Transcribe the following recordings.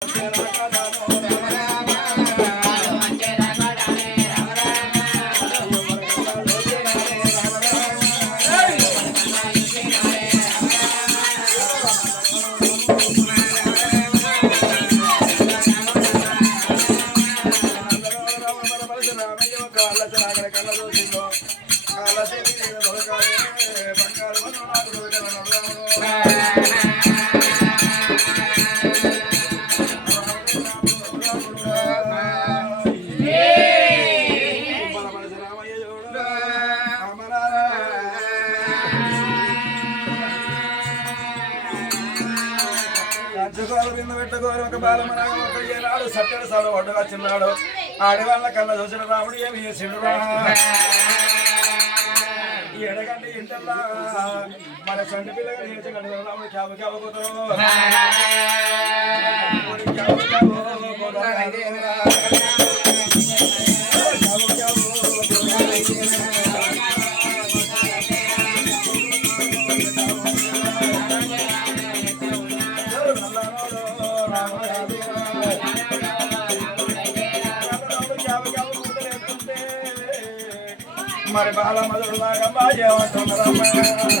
Gracias. పెట్టుకోరు ఒక బాలమనాగ ఒక ఏనాడు సత్యన సభ ఒడ్డుగా చిన్నాడు ఆడవాళ్ళ కళ్ళ చూసిన రాముడు ఏమి చేసిండు ఎడగండి ఇంటల్లా మన చంటి పిల్లగా నేర్చగండి రాముడు క్యాబు క్యాబు పోతాడు మరి బాల మధుడులాగా బాజేమంటున్నారమ్మా సత్యం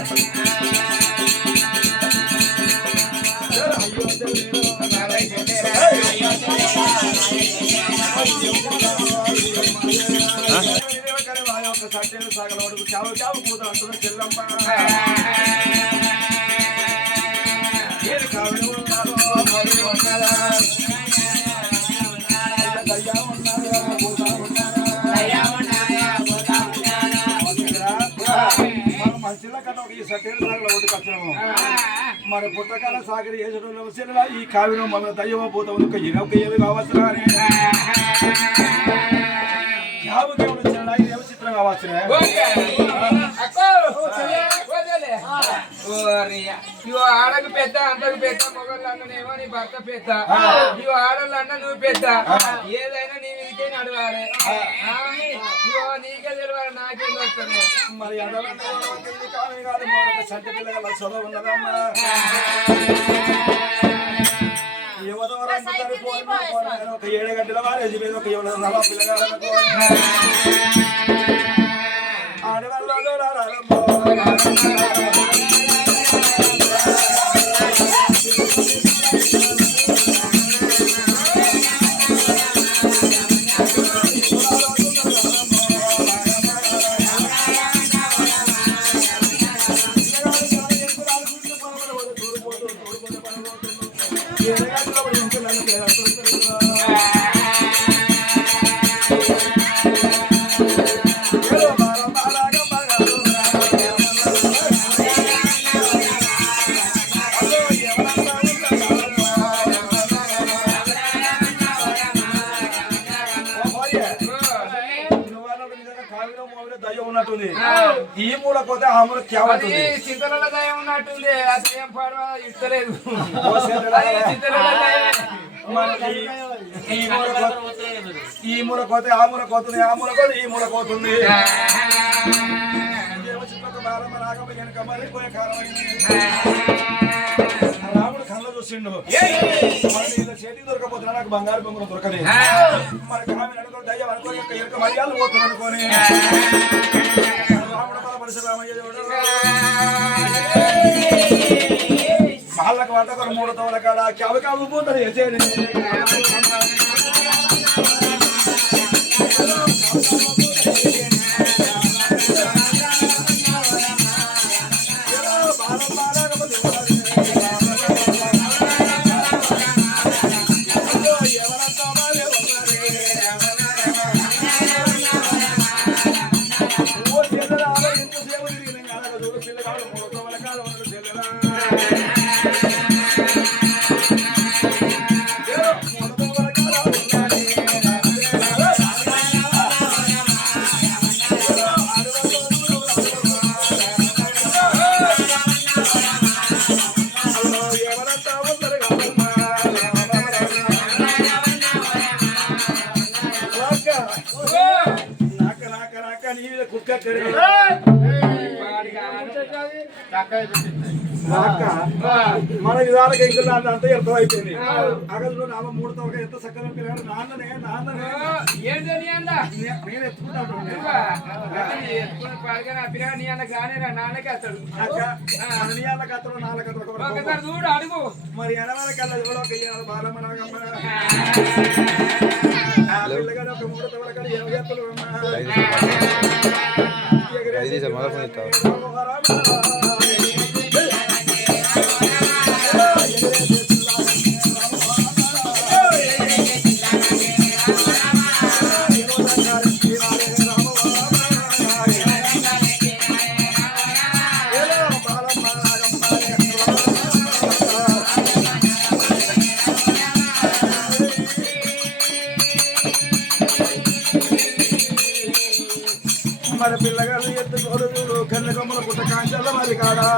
మన పుట్టకాల సాగరి చేసడం ఈ కావ్యం మన దయ్యమ పోత ఒక ఇరవై కావచ్చు యాభై దేవుడు చిత్రం కావచ్చు ఇవో ఆడకు పెద్ద అంతకు పెద్ద మొగళ్ళు అన్ననేమో నీ భర్త పెద్ద ఇవో ఆడలు అన్న నువ్వు పెద్ద ఏదైనా నీ మీదకే నడవాలి. నీకే తెలియాలి నాకేం వస్తుంది మరి సంటి పిల్లల చదువు ఉన్నదమ్మా ఒక ఏడు గంటల వారేసి మీద ఒక ఏడు నలభై పిల్లగాళ్ళకు ఆడవాళ్ళు దయ ఉన్నట్టుంది ఆ దయం పడవ ఇస్తలేదు. ఈ మూల పోతే ఆ మూల పోతుంది ఆ మూల పోతే ఈ మూల అయింది. రాముడు కళ్ళ చూసిండు. చేతికి దొరకపోతున్నా నాకు బంగారు బొమ్మలు దొరకలేదు. మరి కామె అనుకో దయ్యం అనుకోని యొక్క ఎరుక మర్యాదలు పోతుంది అనుకోని. మహల్లకు బల మూడు తోల కాడ అవి కావు పోతుంది. రాక మన విధాలకు ఇంకా అంతా అర్థం అయిపోయింది అగలు నామ మూడు తొలక ఎంత చక్కగా పిల్లగాడు? నాన్ననే నాన్ననే. నేను ఎత్తుకుంటాను చూడు అడుగు. మరి ఎనవాళ్ళ కల్లా కూడా ఒక బాలమ్మ పిల్లగాడు ఒక మూడు ఏమి చేస్తారు ఐదు నిమిషాలు మళ్ళీ ఫోన్ ఇస్తావా? కొమ్మల పుట్ట కాంచాల మరి కాడా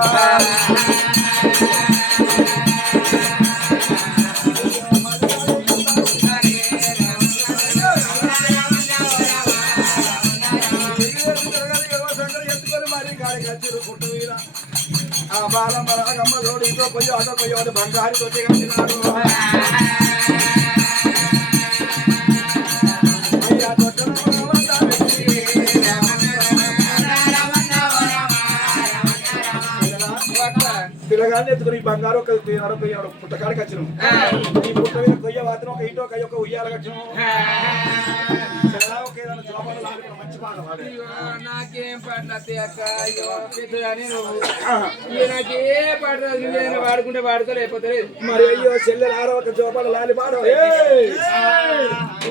ఎత్తుకొని మరి కాడికి వచ్చారు పుట్టు మీద బాలమ్మ రాగమ్మ తోడు వాడు బంగారు తోటి కట్టినాడు పిల్లగాన్ని ఎత్తుకుని ఈ బంగారు ఒక అరవై పుట్టకాడికి వచ్చినాం. ఈ పుట్ట మీద కొయ్య వాతనం ఒక ఇంటో కయ్య ఒక ఉయ్యాల కట్టినాం. చాలా ఒక ఏదైనా జోపాలు లాగుతున్న మంచి పాట నాకేం అక్క? నువ్వు. పడరాదు వాడుకుంటే వాడుతా లేకపోతే మరి అయ్యో చెల్లెలు ఆరో ఒక జోపాలు లాలిపాడు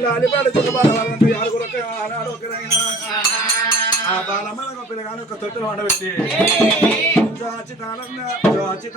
లాలిపాడు జోపాలు ఆరుగురు ఒక ఆనాడు ఒకరైనా. ఆ. బాలమ్మ పిల్లగాని ఒక తొట్టులో వండబెట్టి. జాచి తాళన్న జాచి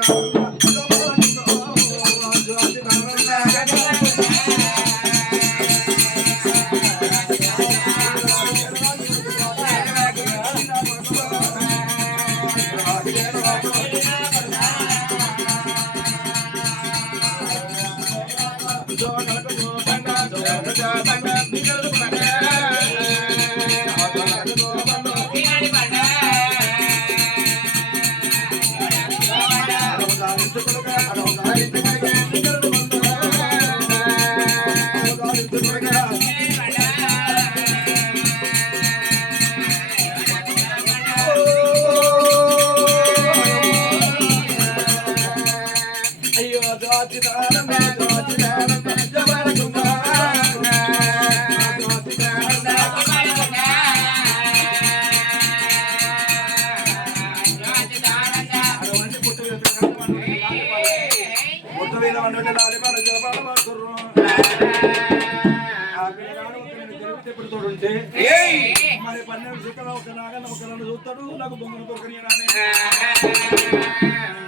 చూస్తాడు నాకు బొమ్మను దొరకని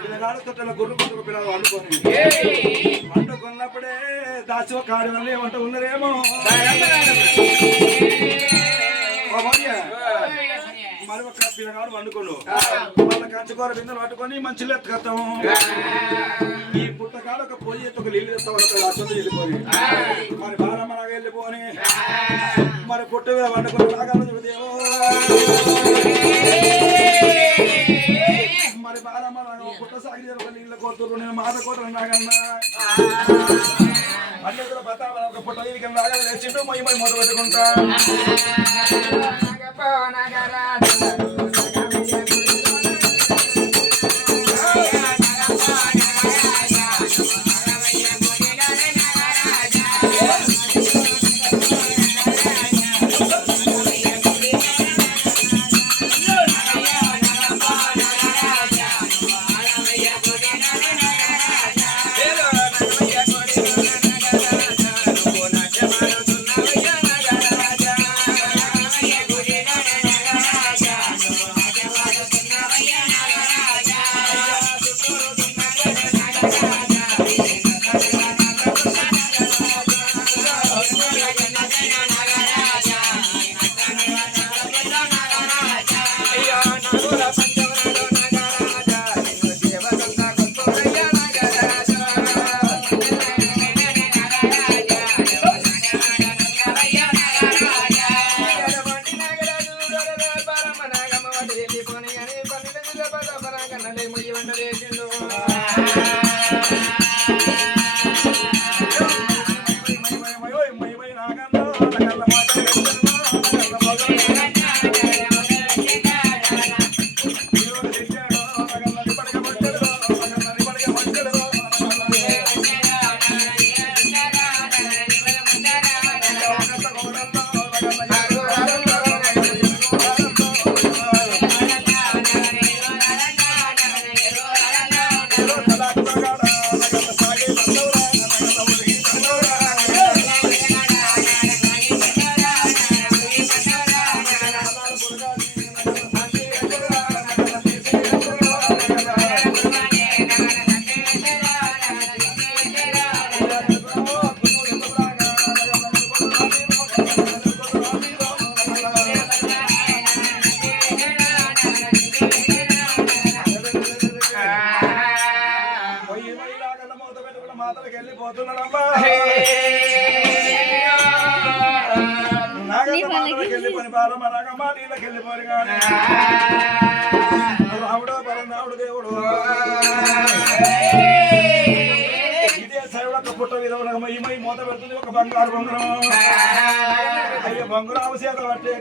పిల్లగాడు తొట్టెల గుర్రు కొట్టుకు పిల్లలు వండుకొని వండుకున్నప్పుడే దాచి ఒక ఆడి వల్ల ఏమంట ఉన్నదేమో. ఓ భార్య, మరి ఒక పిల్లగాడు వండుకోడు వాళ్ళ కంచుకూర బిందెలు పట్టుకొని మంచి ఎత్తుకొస్తాము ఈ పుట్టకాడ ఒక పొయ్యి ఒక నీళ్ళు తెస్తాం ఒక అసలు వెళ్ళిపోయి. మరి బాలమ్మ లాగా వెళ్ళిపోని. మరి పుట్ట మీద వండుకొని రాగాను దేవో నీళ్ళ నేను మాట కొట్టను నాగన్నా అన్నిటిలో బతాబా ఒక పుట్ట వీరికి రాగా లేచిండు మొయ్యి మొయ్యి మొదలు పెట్టుకుంటా. money, honey. బంగారు బొంగరం. అయ్యో బొంగరాము చేత పట్టే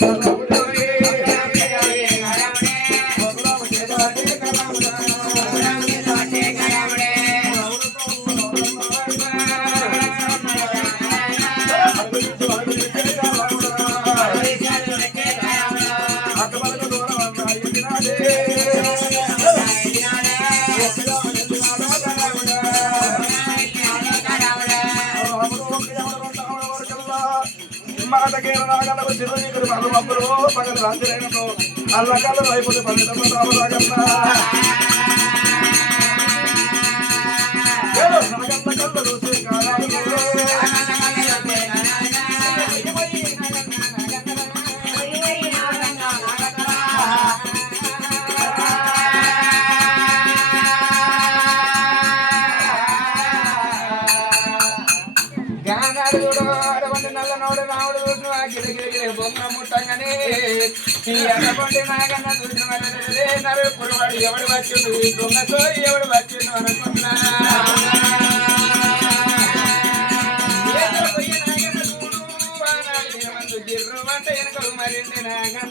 అల్లకాలం అయిపోతే పన్నెండు రామరాగన్నా కళ్ళ చూసే కాలాలు ఈ ఎర్రబండి నాగన్న చూసిన నరు పురువాడు ఎవడు వచ్చిండు ఈ దొంగతో ఎవడు వచ్చిండు అనుకున్నా నాగన్న చూడు, గిర్రు అంటే వెనకలు నాగన్న.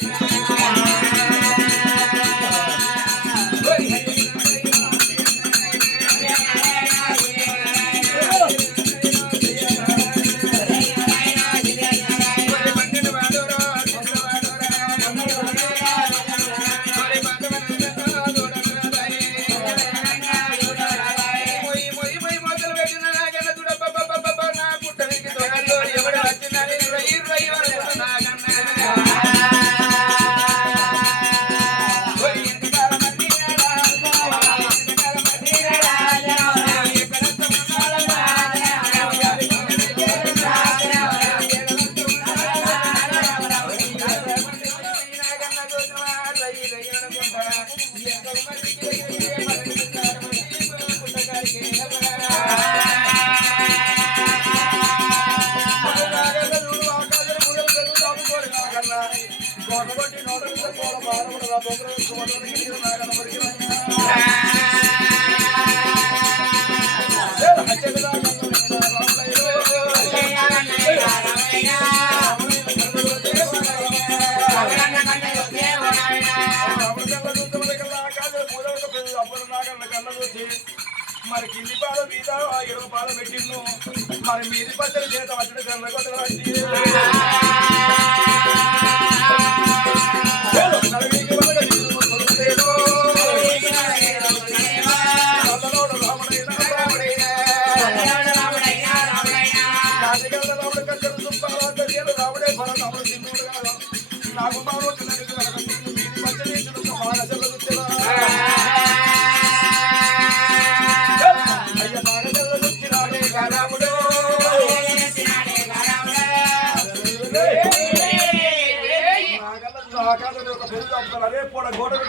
పెట్టి నోడలు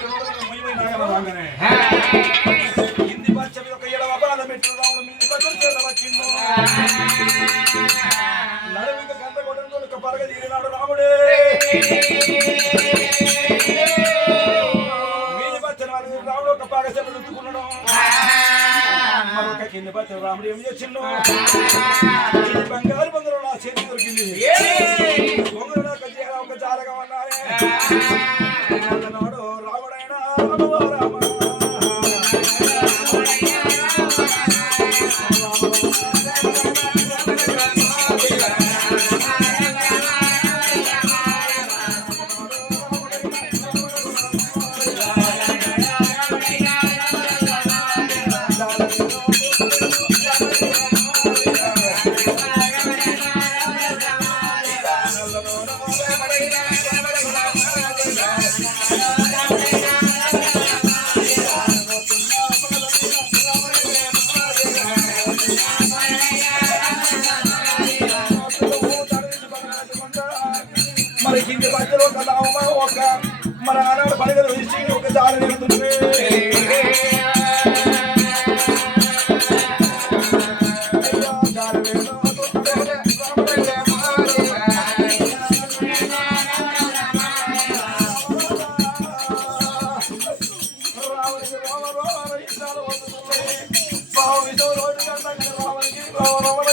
మొయ్యి నాగల్ల రాగానే. కింది పచ్చ మీద ఒక ఎడవ బాధ పెట్టిన రాముడు మీది పచ్చడి చేత వచ్చిండు. నడుమిక గంట కొట్టడంతో ఒక పరగ తీరినాడు రాముడే. మీది పచ్చని వాళ్ళు రాముడు ఒక పాగ చెట్టు చుట్టుకున్నాడు మరొక కింది పచ్చని రాముడు ఏం చేసిండు? బంగారు బంగారు నా చేతి దొరికింది. బొంగురు ఒక చారగా ఉన్నారే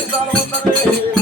దానం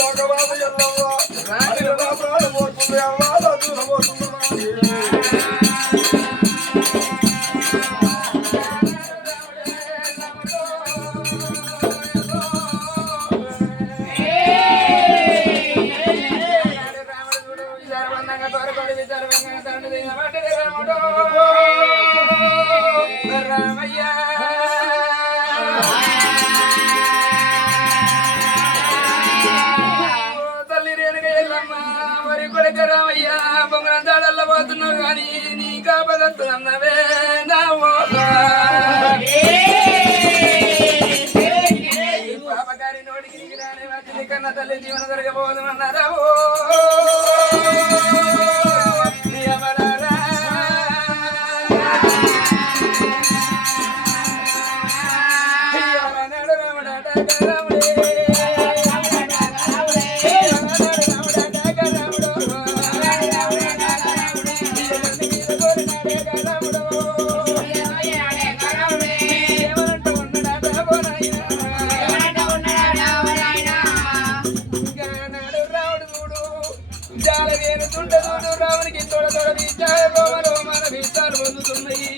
లోకవాద ఎల్లవ్వ ప్రాణం పోతుంది అవ్వ దూరం పోతుంది కన్న తల్లి జీవన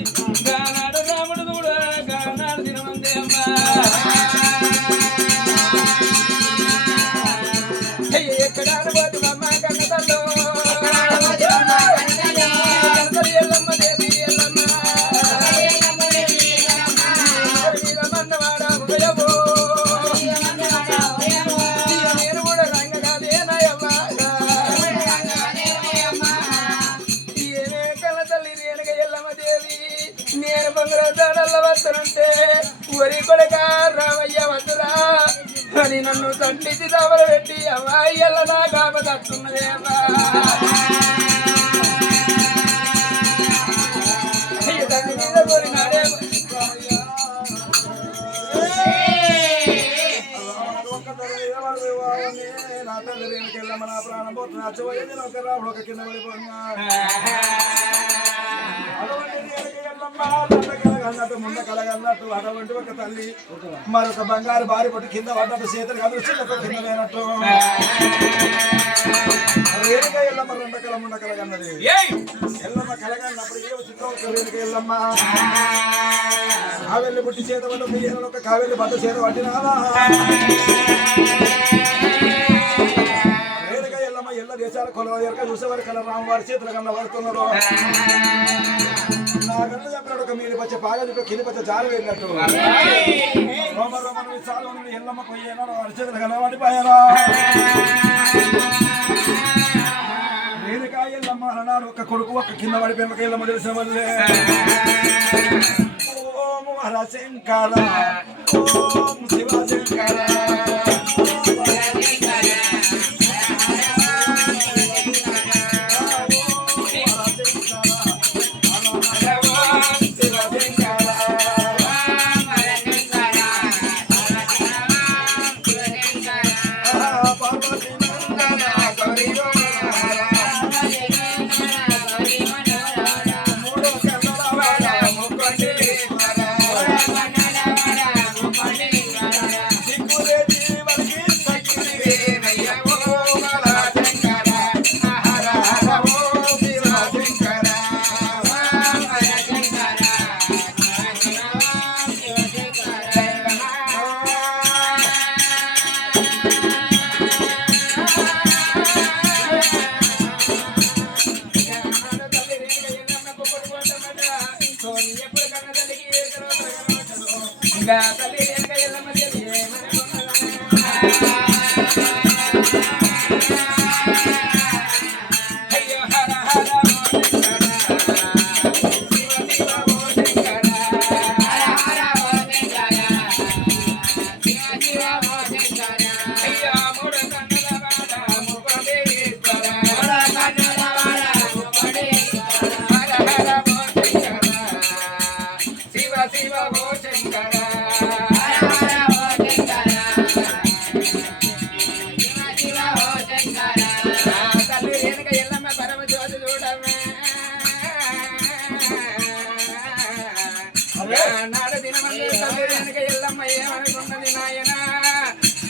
Gala అమ్మాయి ఎల్ల నా రేణుకెళ్ళమ్మ నా ప్రాణం ఒక కింద పడిపోయినా కలగన్నట్టు ముంద కలగన్నట్టు అటువంటి ఒక తల్లి మరొక బంగారు బారి పట్టు కింద పడ్డట్టు చేతులు కాదు చిన్నకు కింద లేనట్టు. రేణుక ఎల్లమ్మ రెండ కల ముండ కలగన్నది. ఎల్లమ్మ కలగన్నప్పుడు ఏ చిత్రం రేణుక ఎల్లమ్మ. కావెల్లి పుట్టి చేత వల్ల బియ్యంలో ఒక కావెల్లి బట్ట చేత పట్టినావా ఎల్ల దేశాల కొలవ ఎరక చూసేవారు కల రామవారి చేతుల కన్నా పడుతున్నారు నా కన్ను చెప్పినట్టు ఒక మీది పచ్చ బాగా చెప్పి కింది పచ్చ జారి వెళ్ళినట్టు రోమ చాలు ఎల్లమ్మ పోయేనా వారి చేతుల కన్నా పడిపోయారా ఎల్లమ్మ అన్నాడు ఒక కొడుకు ఒక కింద పడి పెంపక ఎల్లమ్మ తెలిసిన వల్లే ఓం హరశంకర ఓం శివశంకర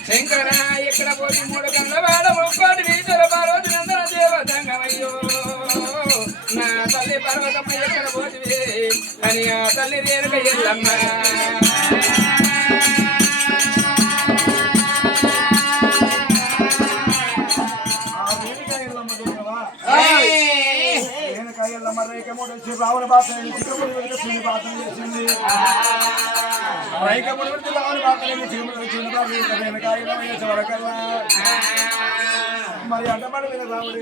శంకర ఇక్కడ పోయి మూడు గంటల వాడ ముక్కోటి వీధుల పార్వతి నందన దేవతంగమయ్యో నా తల్లి పర్వతమ్మ ఎక్కడ పోతివి అని ఆ తల్లి రేణుక ఎల్లమ్మ. రేఖముడు వచ్చి రావణ బాసన చిక్కముడు బాసన చేసింది? రైకముడు పెడితే రావణ బాసన చిక్కముడు బాసన వరకల్లా? మరి అడ్డపడి మీద రాముడు